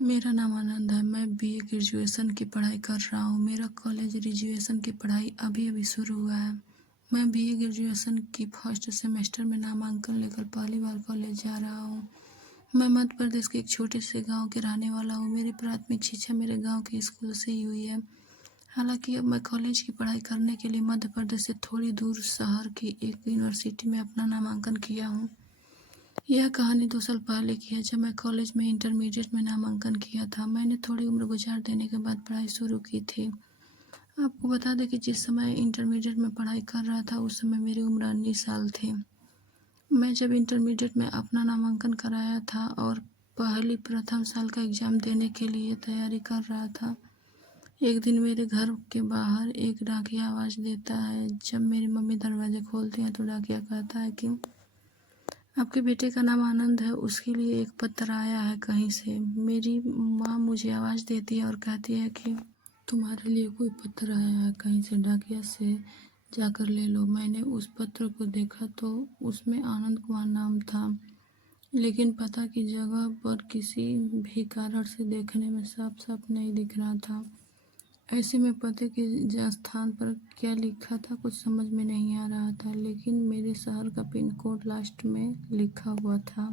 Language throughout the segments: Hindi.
मेरा नाम आनंद है। मैं बीए ग्रेजुएशन की पढ़ाई कर रहा हूँ। मेरा कॉलेज ग्रेजुएशन की पढ़ाई अभी अभी शुरू हुआ है। मैं बीए ग्रेजुएशन की फर्स्ट सेमेस्टर में नामांकन लेकर पहली बार कॉलेज जा रहा हूँ। मैं मध्य प्रदेश के एक छोटे से गांव के रहने वाला हूँ। मेरी प्राथमिक शिक्षा मेरे गांव के स्कूल से ही हुई है। हालांकि अब मैं कॉलेज की पढ़ाई करने के लिए मध्य प्रदेश से थोड़ी दूर शहर की एक यूनिवर्सिटी में अपना नामांकन किया हूँ। यह कहानी 2 साल पहले की है, जब मैं कॉलेज में इंटरमीडिएट में नामांकन किया था। मैंने थोड़ी उम्र गुजार देने के बाद पढ़ाई शुरू की थी। आपको बता दें कि जिस समय इंटरमीडिएट में पढ़ाई कर रहा था उस समय मेरी उम्र 19 साल थी। मैं जब इंटरमीडिएट में अपना नामांकन कराया था और पहली प्रथम साल का एग्ज़ाम देने के लिए तैयारी कर रहा था, एक दिन मेरे घर के बाहर एक डाकिया आवाज़ देता है। जब मेरी मम्मी दरवाज़ा खोलती है तो डाकिया कहता है कि आपके बेटे का नाम आनंद है, उसके लिए एक पत्र आया है कहीं से। मेरी माँ मुझे आवाज़ देती है और कहती है कि तुम्हारे लिए कोई पत्र आया है कहीं से, डाकिया से जाकर ले लो। मैंने उस पत्र को देखा तो उसमें आनंद कुमार नाम था, लेकिन पता की जगह पर किसी भी कारण से देखने में साफ साफ नहीं दिख रहा था। ऐसे में पते के स्थान पर क्या लिखा था कुछ समझ में नहीं आ रहा था, लेकिन मेरे शहर का पिन कोड लास्ट में लिखा हुआ था।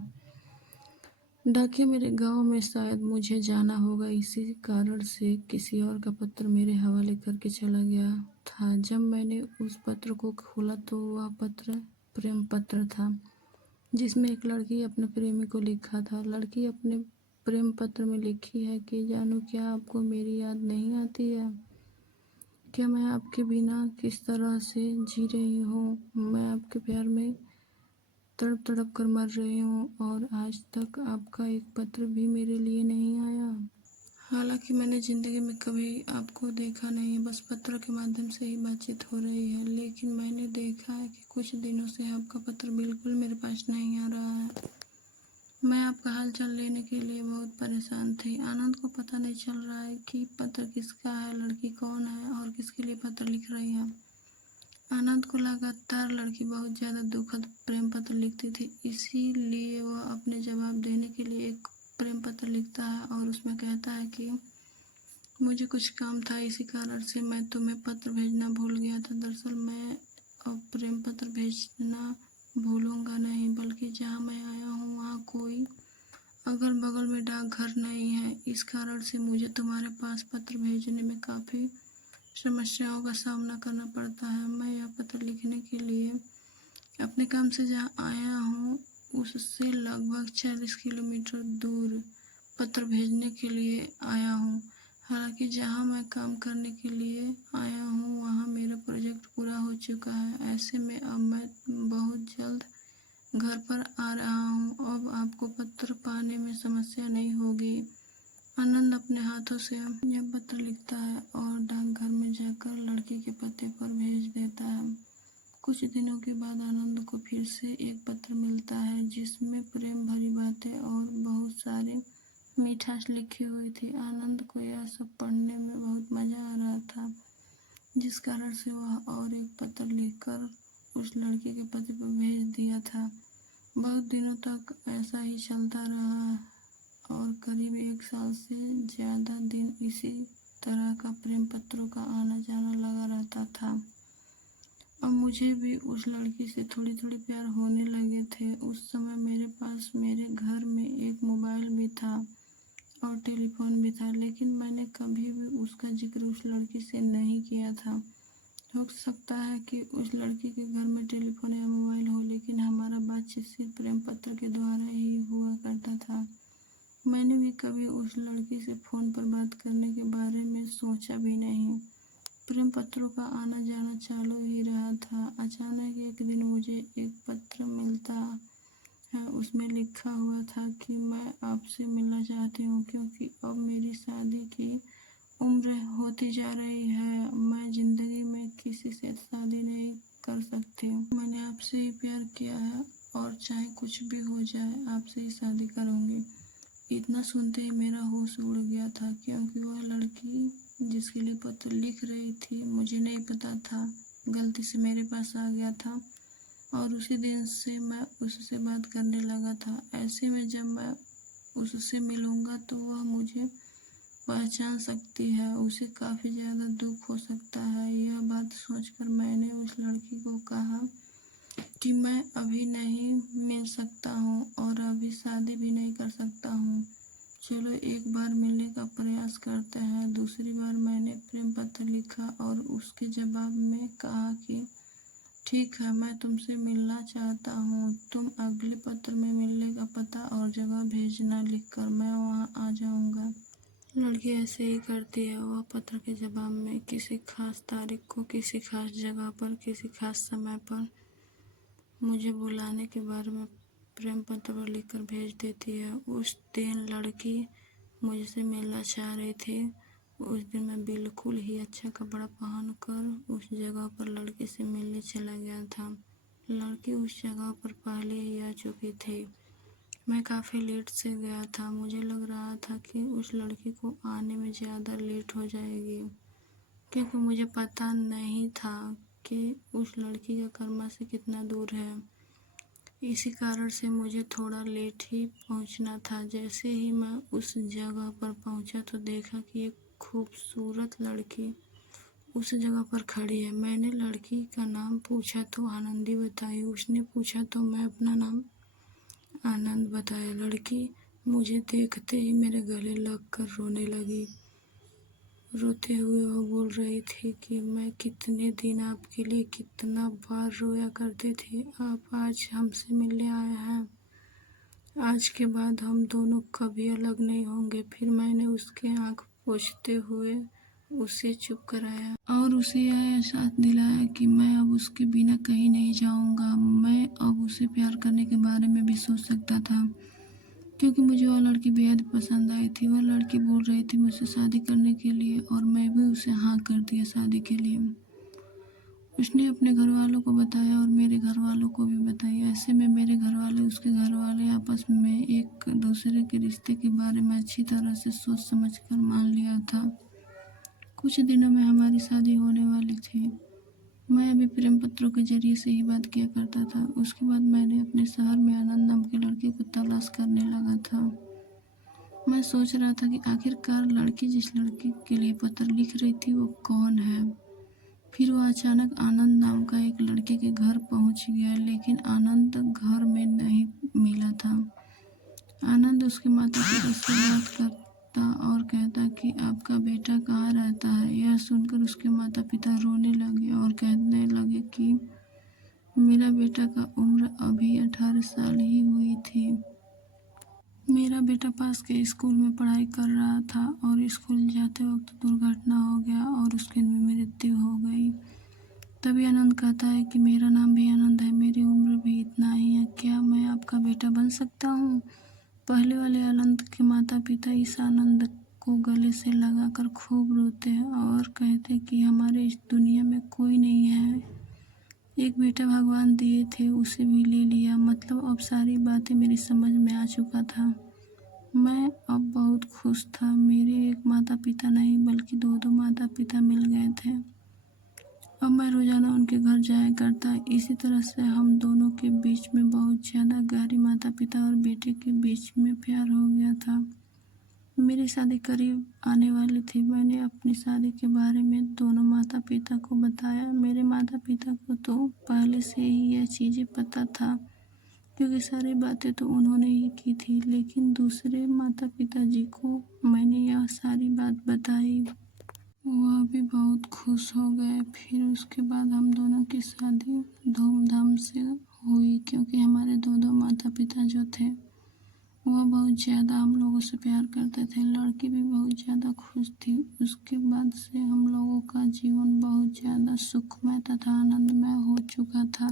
डाकिया मेरे गांव में शायद मुझे जाना होगा, इसी कारण से किसी और का पत्र मेरे हवाले करके चला गया था। जब मैंने उस पत्र को खोला तो वह पत्र प्रेम पत्र था, जिसमें एक लड़की अपने प्रेमी को लिखा था। लड़की अपने प्रेम पत्र में लिखी है कि जानू, क्या आपको मेरी याद नहीं आती है? क्या मैं आपके बिना किस तरह से जी रही हूँ? मैं आपके प्यार में तड़प तड़प कर मर रही हूँ और आज तक आपका एक पत्र भी मेरे लिए नहीं आया। हालांकि मैंने ज़िंदगी में कभी आपको देखा नहीं है, बस पत्र के माध्यम से ही बातचीत हो रही है, लेकिन मैंने देखा है कि कुछ दिनों से आपका पत्र बिल्कुल मेरे पास नहीं आ रहा है। मैं आपका हालचाल लेने के लिए बहुत परेशान थी। आनंद को पता नहीं चल रहा है कि पत्र किसका है, लड़की कौन है और किसके लिए पत्र लिख रही है। आनंद को लगातार लड़की बहुत ज़्यादा दुखद प्रेम पत्र लिखती थी, इसीलिए वह अपने जवाब देने के लिए एक प्रेम पत्र लिखता है और उसमें कहता है कि मुझे कुछ काम था, इसी कारण से मैं तुम्हें पत्र भेजना भूल गया था। दरअसल मैं अब प्रेम पत्र भेजना भूलूंगा नहीं, बल्कि जहाँ मैं आया हूँ वहाँ कोई अगल बगल में डाकघर नहीं है। इस कारण से मुझे तुम्हारे पास पत्र भेजने में काफ़ी समस्याओं का सामना करना पड़ता है। मैं यह पत्र लिखने के लिए अपने काम से जहाँ आया हूँ उससे लगभग 40 किलोमीटर दूर पत्र भेजने के लिए आया हूँ। हालांकि जहाँ मैं काम करने के लिए आया हूँ वहाँ मेरा प्रोजेक्ट पूरा हो चुका है। ऐसे में अब मैं बहुत जल्द घर पर आ रहा हूँ। अब आपको पत्र पाने में समस्या नहीं होगी। आनंद अपने हाथों से यह पत्र लिखता है और डाकघर में जाकर लड़की के पते पर भेज देता है। कुछ दिनों के बाद आनंद को फिर से एक पत्र मिलता है, जिसमें प्रेम भरी बातें और बहुत सारे मिठास लिखी हुई थी। आनंद को यह सब पढ़ने में बहुत मजा आ रहा था, जिस कारण से वह और एक पत्र लिखकर उस लड़की के पते पर भेज दिया था। बहुत दिनों तक ऐसा ही चलता रहा और करीब 1 साल से ज़्यादा दिन इसी तरह का प्रेम पत्रों का आना जाना लगा रहता था। अब मुझे भी उस लड़की से थोड़ी थोड़ी प्यार होने लगे थे। उस समय मेरे पास मेरे घर में एक मोबाइल भी था और टेलीफोन भी था, लेकिन मैंने कभी भी उसका जिक्र उस लड़की से नहीं किया था। हो सकता है कि उस लड़की के घर में टेलीफोन या मोबाइल हो, लेकिन हमारा बातचीत सिर्फ प्रेम पत्र के द्वारा ही हुआ करता था। मैंने भी कभी उस लड़की से फ़ोन पर बात करने के बारे में सोचा भी नहीं। प्रेम पत्रों का आना जाना चालू ही रहा था। अचानक एक दिन मुझे एक पत्र मिलता है। उसमें लिखा हुआ था कि मैं आपसे मिलना चाहती हूँ, क्योंकि अब मेरी शादी की उम्र होती जा रही है। मैं ज़िंदगी में किसी से शादी नहीं कर सकती हूँ। मैंने आपसे ही प्यार किया है और चाहे कुछ भी हो जाए आपसे ही शादी करूँगी। इतना सुनते ही मेरा होश उड़ गया था, क्योंकि वह लड़की जिसके लिए पत्र लिख रही थी मुझे नहीं पता था, गलती से मेरे पास आ गया था और उसी दिन से मैं उससे बात करने लगा था। ऐसे में जब मैं उससे मिलूँगा तो वह मुझे पहचान सकती है, उसे काफ़ी ज़्यादा दुख हो सकता है। यह बात सोचकर मैंने उस लड़की को कहा कि मैं अभी नहीं मिल सकता हूँ और अभी शादी भी नहीं कर सकता हूँ। चलो एक बार मिलने का प्रयास करते हैं। दूसरी बार मैंने प्रेम पत्र लिखा और उसके जवाब में कहा कि ठीक है, मैं तुमसे मिलना चाहता हूँ। तुम अगले पत्र में मिलने का पता और जगह भेजना लिखकर, मैं वहाँ आ जाऊँगा। लड़की ऐसे ही करती है। वह पत्र के जवाब में किसी खास तारीख को, किसी खास जगह पर, किसी खास समय पर मुझे बुलाने के बारे में प्रेम पत्र पर लिखकर भेज देती है। उस दिन लड़की मुझसे मिलना चाह रही थी। उस दिन मैं बिल्कुल ही अच्छा कपड़ा पहनकर उस जगह पर लड़की से मिलने चला गया था। लड़की उस जगह पर पहले ही आ चुकी थी। मैं काफ़ी लेट से गया था। मुझे लग रहा था कि उस लड़की को आने में ज़्यादा लेट हो जाएगी, क्योंकि मुझे पता नहीं था कि उस लड़की का घर से कितना दूर है। इसी कारण से मुझे थोड़ा लेट ही पहुंचना था। जैसे ही मैं उस जगह पर पहुंचा तो देखा कि एक खूबसूरत लड़की उस जगह पर खड़ी है। मैंने लड़की का नाम पूछा तो आनंदी बताई। उसने पूछा तो मैं अपना नाम आनंद बताया। लड़की मुझे देखते ही मेरे गले लगकर रोने लगी। रोते हुए वो बोल रही थी कि मैं कितने दिन आपके लिए कितना बार रोया करती थी। आप आज हमसे मिलने आए हैं। आज के बाद हम दोनों कभी अलग नहीं होंगे। फिर मैंने उसके आंख पोंछते हुए उसे चुप कराया और उसे यह एहसास दिलाया कि मैं अब उसके बिना कहीं नहीं जाऊंगा। मैं अब उसे प्यार करने के बारे में भी सोच सकता था, क्योंकि मुझे वह लड़की बेहद पसंद आई थी। वह लड़की बोल रही थी मुझसे शादी करने के लिए और मैं भी उसे हाँ कर दिया शादी के लिए। उसने अपने घर वालों को बताया और मेरे घर वालों को भी बताया। ऐसे में मेरे घर वाले, उसके घर वाले आपस में एक दूसरे के रिश्ते के बारे में अच्छी तरह से सोच समझ कर मान लिया था। कुछ दिनों में हमारी शादी होने वाली थी। मैं अभी प्रेम पत्रों के जरिए से ही बात किया करता था। उसके बाद मैंने अपने शहर में आनंद नाम के लड़के को तलाश करने लगा था। मैं सोच रहा था कि आखिरकार लड़की जिस लड़के के लिए पत्र लिख रही थी वो कौन है। फिर वो अचानक आनंद नाम का एक लड़के के घर पहुंच गया, लेकिन आनंद घर में नहीं मिला था। आनंद उसके माता पिता से बात करता और कहता कि आपका बेटा कहाँ रहता है। यह सुनकर उसके माता पिता रोने लगे और कहने लगे कि मेरा बेटा का उम्र अभी 18 साल ही हुई थी। मेरा बेटा पास के स्कूल में पढ़ाई कर रहा था और स्कूल जाते वक्त दुर्घटना हो गया और उसकी मृत्यु हो गई। तभी आनंद कहता है कि मेरा नाम भी आनंद है, मेरी उम्र भी इतना ही है, क्या मैं आपका बेटा बन सकता हूँ। पहले वाले आनंद के माता पिता इस आनंद को गले से लगाकर खूब रोते हैं और कहते कि हमारे इस दुनिया में कोई नहीं है। एक बेटा भगवान दिए थे, उसे भी ले लिया। मतलब अब सारी बातें मेरी समझ में आ चुका था। मैं अब बहुत खुश था। मेरे एक माता पिता नहीं बल्कि दो माता पिता मिल गए थे। अब मैं रोजाना उनके घर जाया करता। इसी तरह से हम दोनों के बीच में बहुत ज़्यादा गहरी माता पिता और बेटे के बीच में प्यार हो गया था। मेरी शादी करीब आने वाली थी। मैंने अपनी शादी के बारे में दोनों माता पिता को बताया। मेरे माता पिता को तो पहले से ही यह चीज़ें पता था, क्योंकि सारी बातें तो उन्होंने ही की थी। लेकिन दूसरे माता पिताजी को मैंने यह सारी बात बताई। वह भी बहुत खुश हो गए। फिर उसके बाद हम दोनों की शादी धूमधाम से हुई, क्योंकि हमारे दो माता पिता जो थे वह बहुत ज़्यादा हम लोगों से प्यार करते थे। लड़की भी बहुत ज़्यादा खुश थी। उसके बाद से हम लोगों का जीवन बहुत ज़्यादा सुखमय तथा आनंदमय हो चुका था।